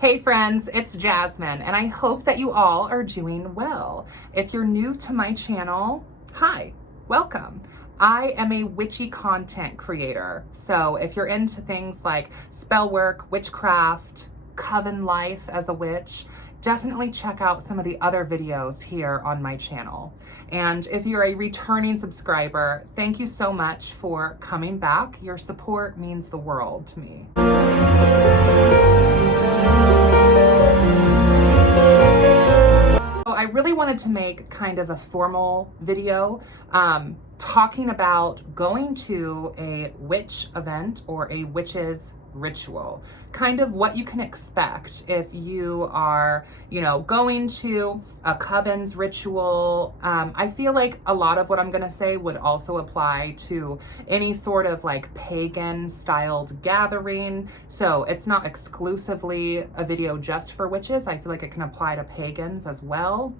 Hey friends, it's Jasmine, and I hope that you all are doing well. If you're new to my channel, hi, welcome. I am a witchy content creator, so if you're into things like spell work, witchcraft, coven life as a witch, definitely check out some of the other videos here on my channel. And if you're a returning subscriber, thank you so much for coming back. Your support means the world to me. I really wanted to make kind of a formal video talking about going to a witch event or a witch's ritual, kind of what you can expect if you are, going to a coven's ritual. I feel like a lot of what I'm going to say would also apply to any sort of like pagan styled gathering. So it's not exclusively a video just for witches. I feel like it can apply to pagans as well,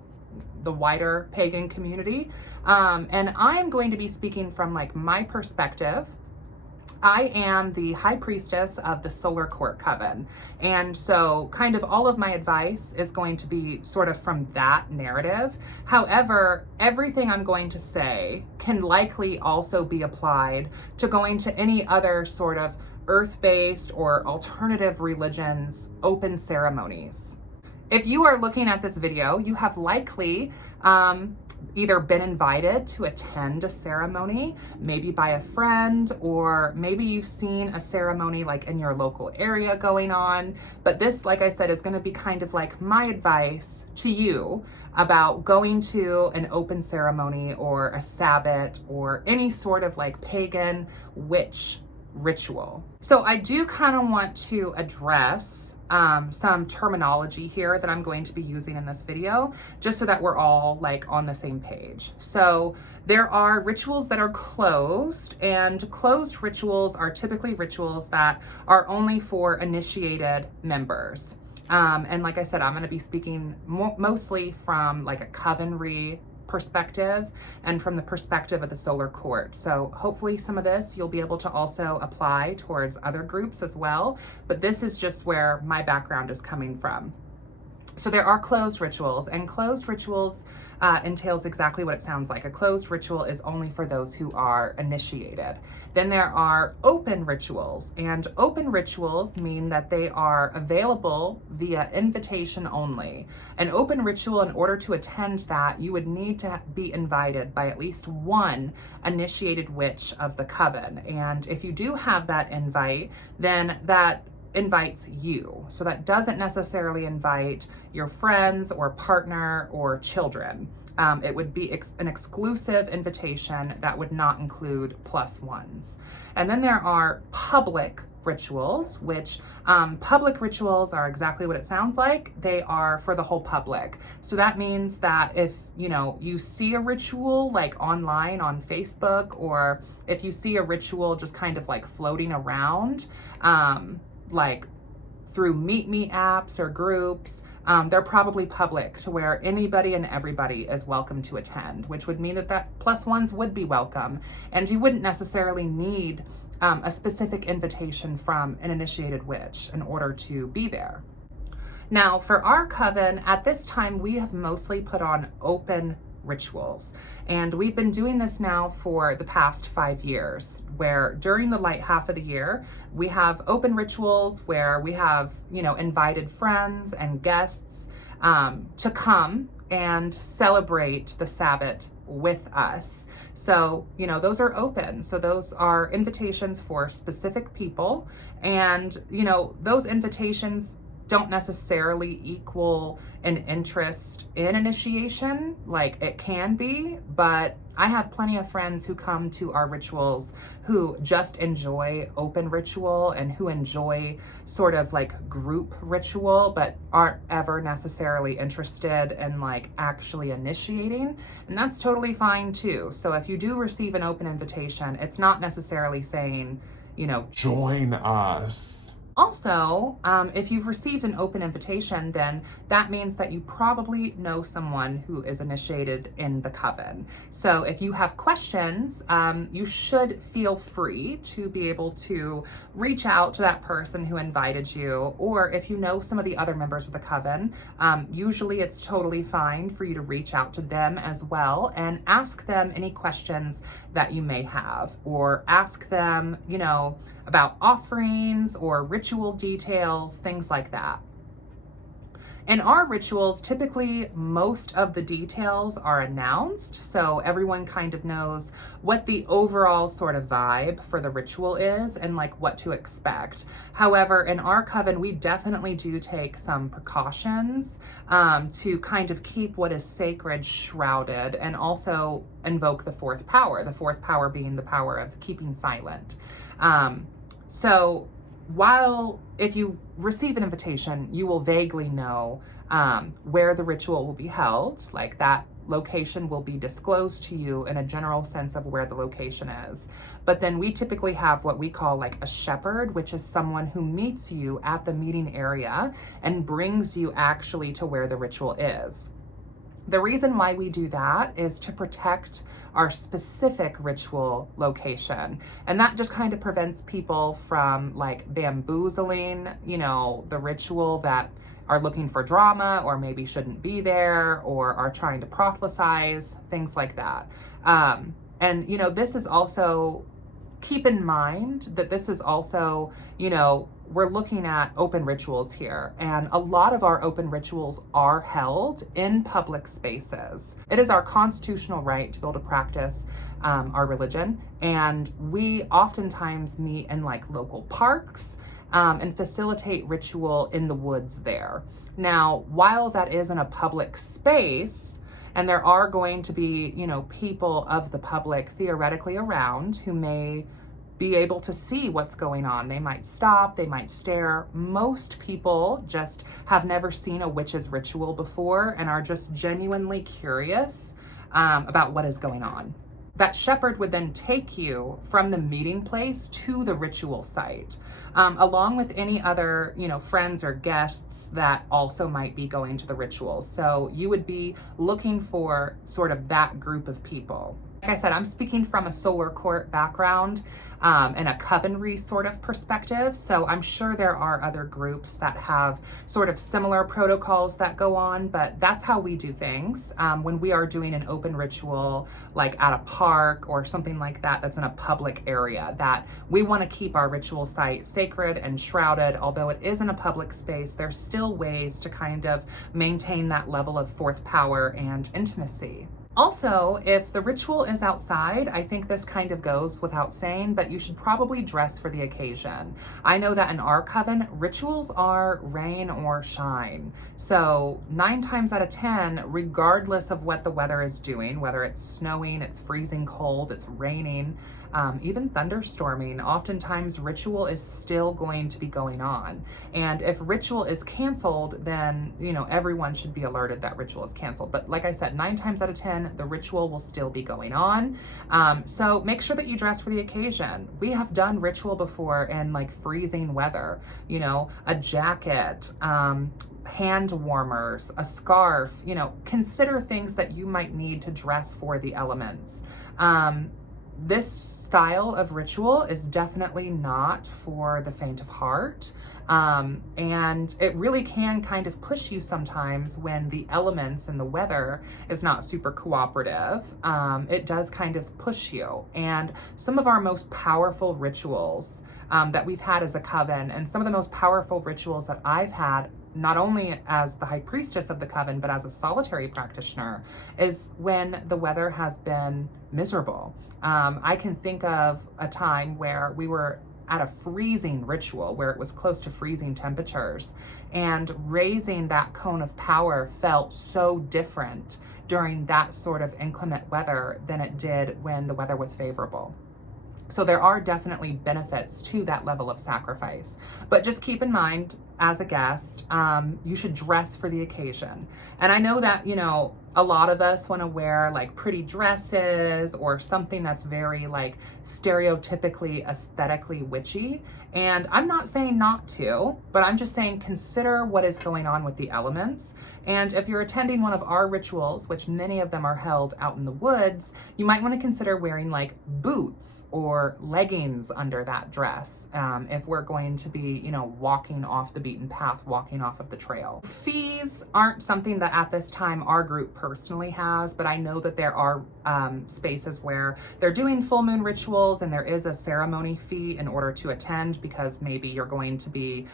the wider pagan community. And I'm going to be speaking from like my perspective. I am the high priestess of the Solar Court Coven. And so kind of all of my advice is going to be sort of from that narrative. However, everything I'm going to say can likely also be applied to going to any other sort of earth-based or alternative religions open ceremonies. If you are looking at this video, you have likely either been invited to attend a ceremony, maybe by a friend, or maybe you've seen a ceremony like in your local area going on. But this, like I said, is going to be kind of like my advice to you about going to an open ceremony or a Sabbat or any sort of like pagan witch ritual. So I do kind of want to address some terminology here that I'm going to be using in this video, just so that we're all like on the same page. So there are rituals that are closed, and closed rituals are typically rituals that are only for initiated members. And like I said, I'm going to be speaking mostly from like a covenry perspective and from the perspective of the Solar Court. So hopefully some of this you'll be able to also apply towards other groups as well, but this is just where my background is coming from. So there are closed rituals, and closed rituals entails exactly what it sounds like. A closed ritual is only for those who are initiated. Then there are open rituals, and open rituals mean that they are available via invitation only. An open ritual, in order to attend that, you would need to be invited by at least one initiated witch of the coven. And if you do have that invite, then that invites you. So that doesn't necessarily invite your friends or partner or children. It would be an exclusive invitation that would not include plus ones. And then there are public rituals, which public rituals are exactly what it sounds like. They are for the whole public. So that means that if you see a ritual like online on Facebook, or if you see a ritual just kind of like floating around, like through Meet Me apps or groups, they're probably public to where anybody and everybody is welcome to attend, which would mean that plus ones would be welcome, and you wouldn't necessarily need a specific invitation from an initiated witch in order to be there. Now, for our coven, at this time, we have mostly put on open rituals. And we've been doing this now for the past 5 years, where during the light half of the year, we have open rituals where we have, invited friends and guests to come and celebrate the Sabbath with us. So, those are open. So those are invitations for specific people. And, those invitations don't necessarily equal an interest in initiation. Like, it can be, but I have plenty of friends who come to our rituals who just enjoy open ritual and who enjoy sort of like group ritual, but aren't ever necessarily interested in like actually initiating. And that's totally fine too. So if you do receive an open invitation, it's not necessarily saying, join us. Also, if you've received an open invitation, then that means that you probably know someone who is initiated in the coven. So if you have questions, you should feel free to be able to reach out to that person who invited you, or if you know some of the other members of the coven, usually it's totally fine for you to reach out to them as well and ask them any questions that you may have, or ask them, you know, about offerings or ritual details, things like that. In our rituals, typically most of the details are announced, so everyone kind of knows what the overall sort of vibe for the ritual is and like what to expect. However, in our coven, we definitely do take some precautions to kind of keep what is sacred shrouded and also invoke the fourth power being the power of keeping silent. So while if you receive an invitation, you will vaguely know where the ritual will be held, like that location will be disclosed to you in a general sense of where the location is. But then we typically have what we call like a shepherd, which is someone who meets you at the meeting area and brings you actually to where the ritual is. The reason why we do that is to protect our specific ritual location. And that just kind of prevents people from like bamboozling, you know, the ritual that are looking for drama or maybe shouldn't be there or are trying to proselytize, things like that. And, you know, this is also, keep in mind that this is also, you know, we're looking at open rituals here, and a lot of our open rituals are held in public spaces. It is our constitutional right to be able to practice our religion, and we oftentimes meet in like local parks and facilitate ritual in the woods there. Now, while that is in a public space, and there are going to be, you know, people of the public theoretically around who may be able to see what's going on. They might stop, they might stare. Most people just have never seen a witch's ritual before and are just genuinely curious about what is going on. That shepherd would then take you from the meeting place to the ritual site, along with any other, you know, friends or guests that also might be going to the ritual. So you would be looking for sort of that group of people. Like I said, I'm speaking from a solar court background and a covenry sort of perspective. So I'm sure there are other groups that have sort of similar protocols that go on, but that's how we do things. When we are doing an open ritual, like at a park or something like that, that's in a public area, that we want to keep our ritual site sacred and shrouded. Although it is in a public space, there's still ways to kind of maintain that level of fourth power and intimacy. Also, if the ritual is outside, I think this kind of goes without saying, but you should probably dress for the occasion. I know that in our coven, rituals are rain or shine. So 9 times out of 10, regardless of what the weather is doing, whether it's snowing, it's freezing cold, it's raining, even thunderstorming, oftentimes ritual is still going to be going on. And if ritual is canceled, then, you know, everyone should be alerted that ritual is canceled. But like I said, 9 times out of 10, the ritual will still be going on. So make sure that you dress for the occasion. We have done ritual before in like freezing weather, you know, a jacket, hand warmers, a scarf, you know, consider things that you might need to dress for the elements. This style of ritual is definitely not for the faint of heart. And it really can kind of push you sometimes when the elements and the weather is not super cooperative. It does kind of push you. And some of our most powerful rituals that we've had as a coven, and some of the most powerful rituals that I've had not only as the high priestess of the coven, but as a solitary practitioner, is when the weather has been miserable. I can think of a time where we were at a freezing ritual where it was close to freezing temperatures, and raising that cone of power felt so different during that sort of inclement weather than it did when the weather was favorable. So there are definitely benefits to that level of sacrifice, but just keep in mind, as a guest, you should dress for the occasion. And I know that, you know, a lot of us want to wear like pretty dresses or something that's very like stereotypically aesthetically witchy. And I'm not saying not to, but I'm just saying consider what is going on with the elements. And if you're attending one of our rituals, which many of them are held out in the woods, you might want to consider wearing like boots or leggings under that dress if we're going to be, you know, walking off the beaten path, walking off of the trail. Fees aren't something that at this time our group personally has, but I know that there are spaces where they're doing full moon rituals and there is a ceremony fee in order to attend, because maybe you're going to be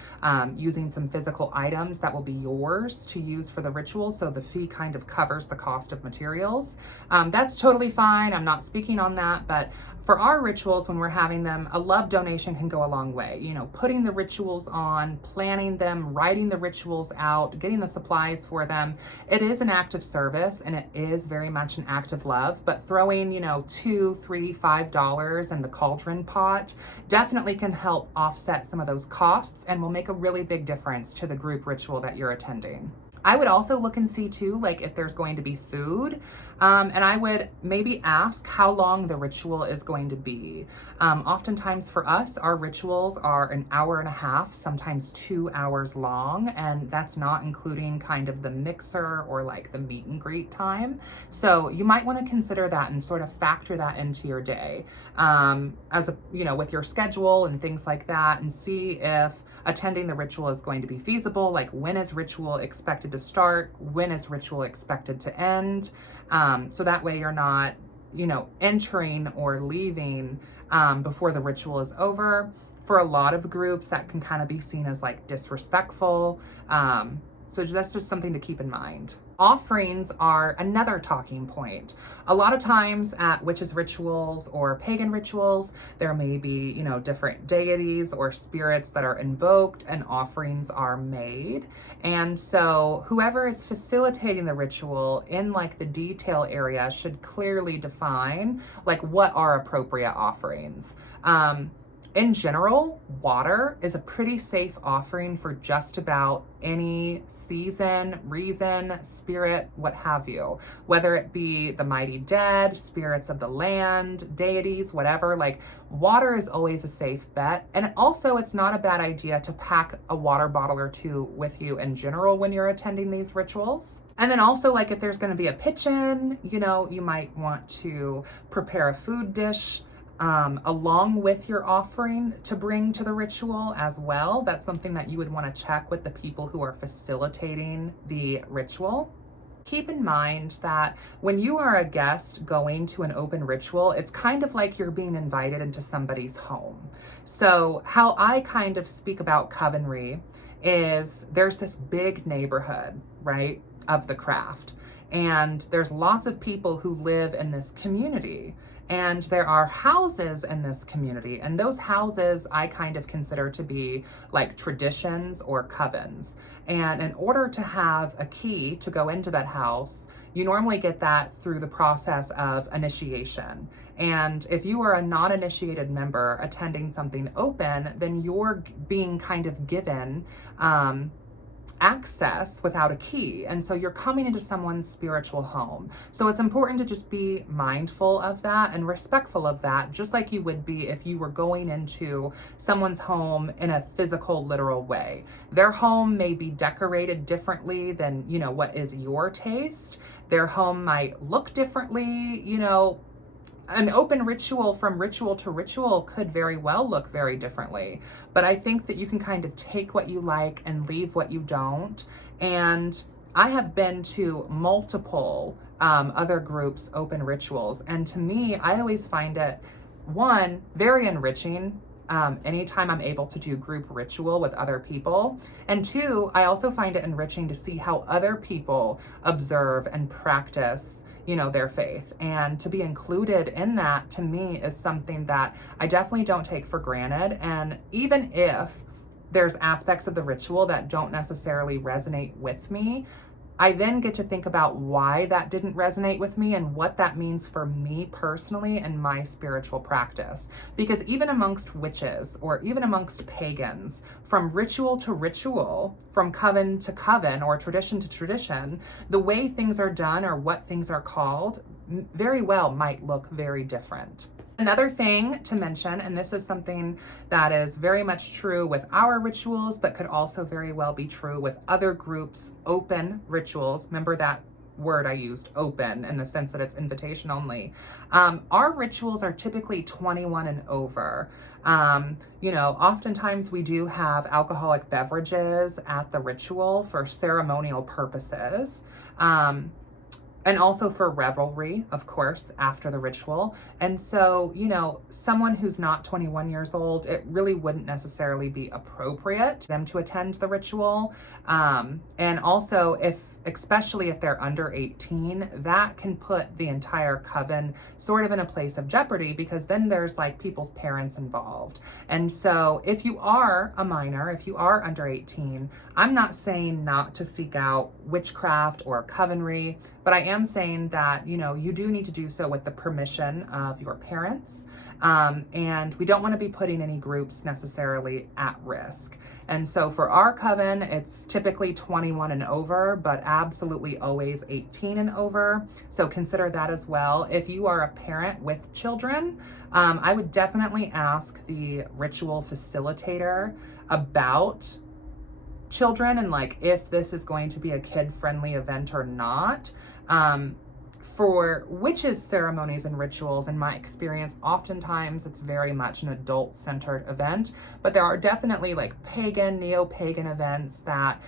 using some physical items that will be yours to use for the ritual, so the fee kind of covers the cost of materials. That's totally fine. I'm not speaking on that, but for our rituals, when we're having them, a love donation can go a long way. You know, putting the rituals on, planning them, writing the rituals out, getting the supplies for them. It is an act of service and it is very much an act of love, but throwing, you know, $2, $3, $5 in the cauldron pot definitely can help offset some of those costs and will make a really big difference to the group ritual that you're attending. I would also look and see too, like if there's going to be food, and I would maybe ask how long the ritual is going to be. Oftentimes for us, our rituals are an hour and a half, sometimes 2 hours long, and that's not including kind of the mixer or like the meet and greet time. So you might want to consider that and sort of factor that into your day, as a, you know, with your schedule and things like that, and see if attending the ritual is going to be feasible. Like, when is ritual expected to start? When is ritual expected to end? So that way you're not, you know, entering or leaving before the ritual is over. For a lot of groups, that can kind of be seen as like disrespectful. So that's just something to keep in mind. Offerings are another talking point. A lot of times at witches rituals or pagan rituals, there may be, you know, different deities or spirits that are invoked and offerings are made. And so whoever is facilitating the ritual in like the detail area should clearly define like what are appropriate offerings. In general, water is a pretty safe offering for just about any season, reason, spirit, what have you. Whether it be the mighty dead, spirits of the land, deities, whatever, like water is always a safe bet. And also it's not a bad idea to pack a water bottle or two with you in general when you're attending these rituals. And then also, like if there's gonna be a pitch-in, you know, you might want to prepare a food dish along with your offering to bring to the ritual as well. That's something that you would want to check with the people who are facilitating the ritual. Keep in mind that when you are a guest going to an open ritual, it's kind of like you're being invited into somebody's home. So how I kind of speak about Covenry is there's this big neighborhood, right, of the craft. And there's lots of people who live in this community. And there are houses in this community, and those houses I kind of consider to be like traditions or covens. And in order to have a key to go into that house, you normally get that through the process of initiation. And if you are a non-initiated member attending something open, then you're being kind of given access without a key. And so you're coming into someone's spiritual home. So it's important to just be mindful of that and respectful of that, just like you would be if you were going into someone's home in a physical, literal way. Their home may be decorated differently than, you know, what is your taste. Their home might look differently, you know. An open ritual from ritual to ritual could very well look very differently. But I think that you can kind of take what you like and leave what you don't. And I have been to multiple other groups' open rituals. And to me, I always find it, one, very enriching anytime I'm able to do group ritual with other people. And two, I also find it enriching to see how other people observe and practice, you know, their faith. And to be included in that, to me, is something that I definitely don't take for granted. And even if there's aspects of the ritual that don't necessarily resonate with me, I then get to think about why that didn't resonate with me and what that means for me personally and my spiritual practice. Because even amongst witches or even amongst pagans, from ritual to ritual, from coven to coven or tradition to tradition, the way things are done or what things are called very well might look very different. Another thing to mention, and this is something that is very much true with our rituals, but could also very well be true with other groups' open rituals. Remember that word I used, open, in the sense that it's invitation only. Our rituals are typically 21 and over. Oftentimes we do have alcoholic beverages at the ritual for ceremonial purposes. And also for revelry, of course, after the ritual. And so, someone who's not 21 years old, it really wouldn't necessarily be appropriate for them to attend the ritual. And also, especially if they're under 18, that can put the entire coven sort of in a place of jeopardy, because then there's like people's parents involved. And so if you are a minor, if you are under 18, I'm not saying not to seek out witchcraft or covenry, but I am saying that, you do need to do so with the permission of your parents. And we don't want to be putting any groups necessarily at risk. And so for our coven, it's typically 21 and over, but absolutely always 18 and over. So consider that as well. If you are a parent with children, I would definitely ask the ritual facilitator about children and like if this is going to be a kid-friendly event or not. For witches' ceremonies and rituals, in my experience, oftentimes it's very much an adult-centered event, but there are definitely like pagan, neo-pagan events that,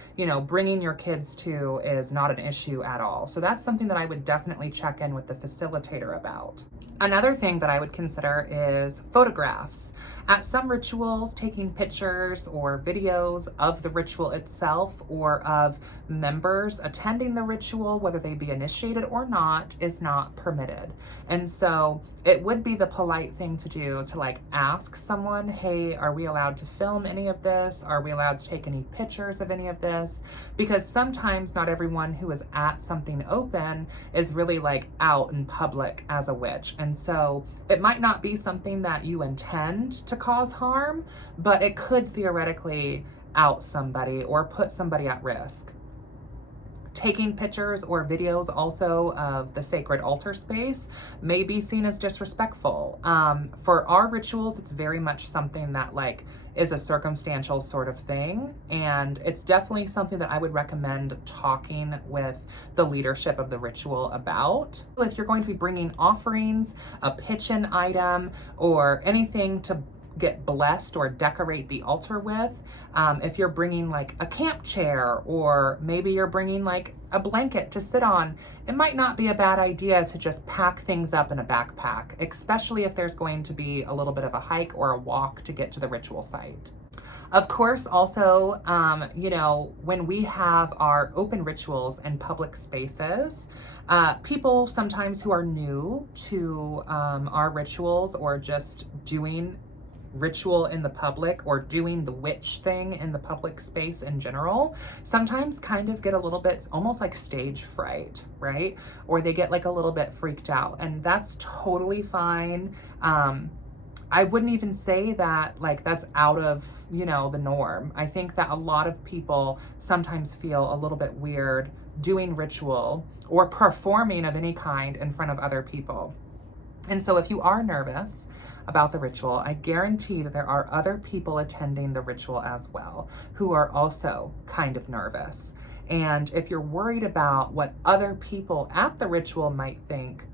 bringing your kids to is not an issue at all. So that's something that I would definitely check in with the facilitator about. Another thing that I would consider is photographs. At some rituals, taking pictures or videos of the ritual itself or of members attending the ritual, whether they be initiated or not, is not permitted. And so it would be the polite thing to do to like ask someone, hey, are we allowed to film any of this? Are we allowed to take any pictures of any of this? Because sometimes not everyone who is at something open is really like out in public as a witch. And so it might not be something that you intend to cause harm, but it could theoretically out somebody or put somebody at risk. Taking pictures or videos also of the sacred altar space may be seen as disrespectful. For our rituals, it's very much something that like is a circumstantial sort of thing. And it's definitely something that I would recommend talking with the leadership of the ritual about. If you're going to be bringing offerings, a pitch-in item, or anything to get blessed or decorate the altar with, if you're bringing like a camp chair or maybe you're bringing like a blanket to sit on, it might not be a bad idea to just pack things up in a backpack, especially if there's going to be a little bit of a hike or a walk to get to the ritual site. Of course, also, when we have our open rituals in public spaces, people sometimes who are new to our rituals or just doing ritual in the public or doing the witch thing in the public space in general, sometimes kind of get a little bit almost like stage fright, right? Or they get like a little bit freaked out, and that's totally fine. I wouldn't even say that like that's out of, the norm. I think that a lot of people sometimes feel a little bit weird doing ritual or performing of any kind in front of other people. And so if you are nervous about the ritual, I guarantee that there are other people attending the ritual as well who are also kind of nervous. And if you're worried about what other people at the ritual might think,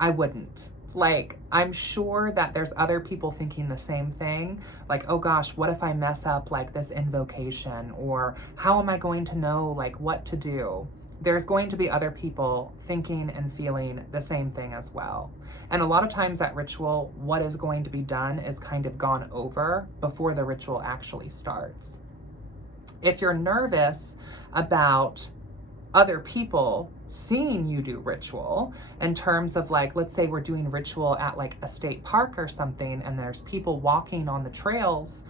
I wouldn't. Like, I'm sure that there's other people thinking the same thing. Like, oh gosh, what if I mess up like this invocation? Or how am I going to know like what to do? There's going to be other people thinking and feeling the same thing as well. And a lot of times at ritual, what is going to be done is kind of gone over before the ritual actually starts. If you're nervous about other people seeing you do ritual in terms of like, let's say we're doing ritual at like a state park or something and there's people walking on the trails,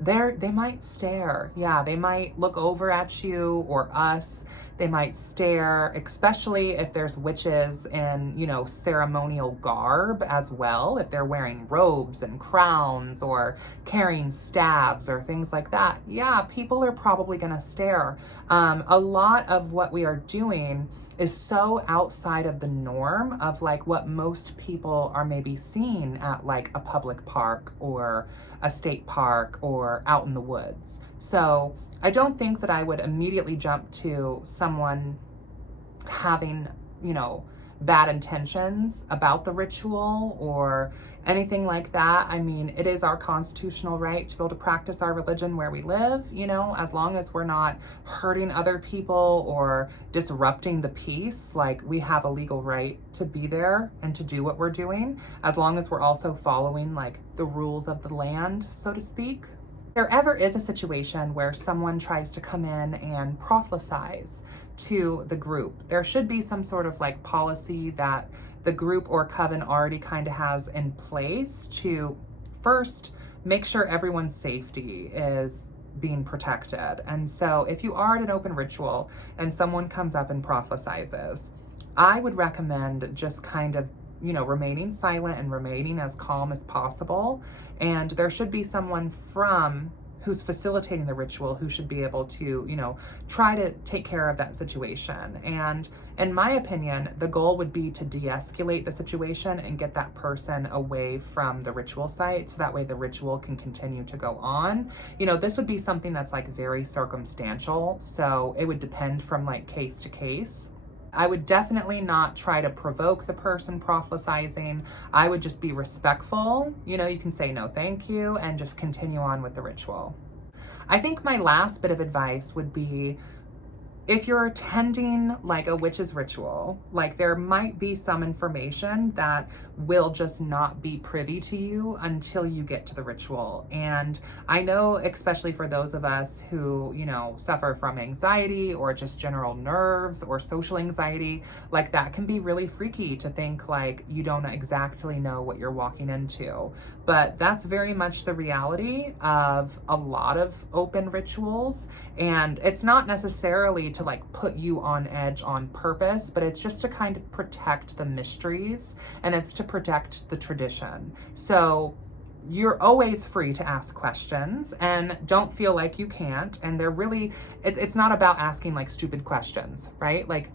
they might stare. Yeah, they might look over at you or us. They might stare, especially if there's witches in, you know, ceremonial garb as well. If they're wearing robes and crowns or carrying staves or things like that. Yeah, people are probably gonna stare. A lot of what we are doing is so outside of the norm of like what most people are maybe seeing at like a public park or a state park or out in the woods. So I don't think that I would immediately jump to someone having, you know, bad intentions about the ritual or anything like that. I mean, it is our constitutional right to be able to practice our religion where we live, you know, as long as we're not hurting other people or disrupting the peace. Like, we have a legal right to be there and to do what we're doing, as long as we're also following like the rules of the land, so to speak. If there ever is a situation where someone tries to come in and proselytize to the group, there should be some sort of like policy that the group or coven already kind of has in place to first make sure everyone's safety is being protected. And so if you are at an open ritual and someone comes up and proselytizes, I would recommend just kind of, you know, remaining silent and remaining as calm as possible. And there should be someone from who's facilitating the ritual who should be able to, you know, try to take care of that situation. And in my opinion, the goal would be to de-escalate the situation and get that person away from the ritual site so that way the ritual can continue to go on. You know, this would be something that's like very circumstantial, so it would depend from like case to case. I would definitely not try to provoke the person proselytizing. I would just be respectful. You know, you can say no thank you and just continue on with the ritual. I think my last bit of advice would be, if you're attending like a witch's ritual, like there might be some information that will just not be privy to you until you get to the ritual. And I know, especially for those of us who, you know, suffer from anxiety or just general nerves or social anxiety, like that can be really freaky to think like you don't exactly know what you're walking into. But that's very much the reality of a lot of open rituals. And it's not necessarily to like put you on edge on purpose, but it's just to kind of protect the mysteries and it's to protect the tradition. So you're always free to ask questions and don't feel like you can't. And they're really, it's not about asking like stupid questions, right? Like,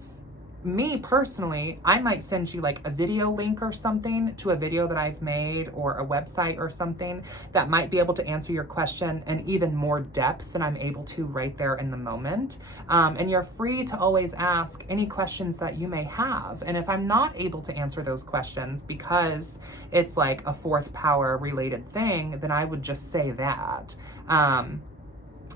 me personally, I might send you like a video link or something to a video that I've made or a website or something that might be able to answer your question in even more depth than I'm able to right there in the moment. And you're free to always ask any questions that you may have. And if I'm not able to answer those questions because it's like a fourth power related thing, then I would just say that.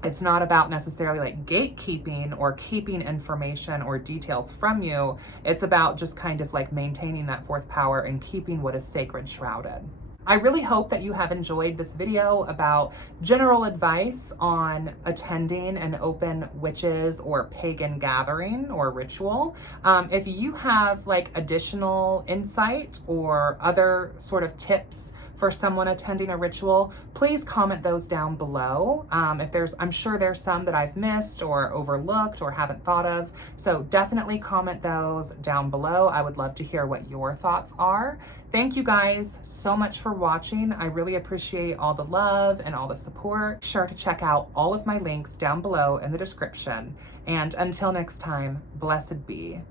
It's not about necessarily like gatekeeping or keeping information or details from you. It's about just kind of like maintaining that fourth power and keeping what is sacred shrouded. I really hope that you have enjoyed this video about general advice on attending an open witches or pagan gathering or ritual. If you have like additional insight or other sort of tips for someone attending a ritual, please comment those down below. I'm sure there's some that I've missed or overlooked or haven't thought of. So definitely comment those down below. I would love to hear what your thoughts are. Thank you guys so much for watching. I really appreciate all the love and all the support. Be sure to check out all of my links down below in the description. And until next time, blessed be.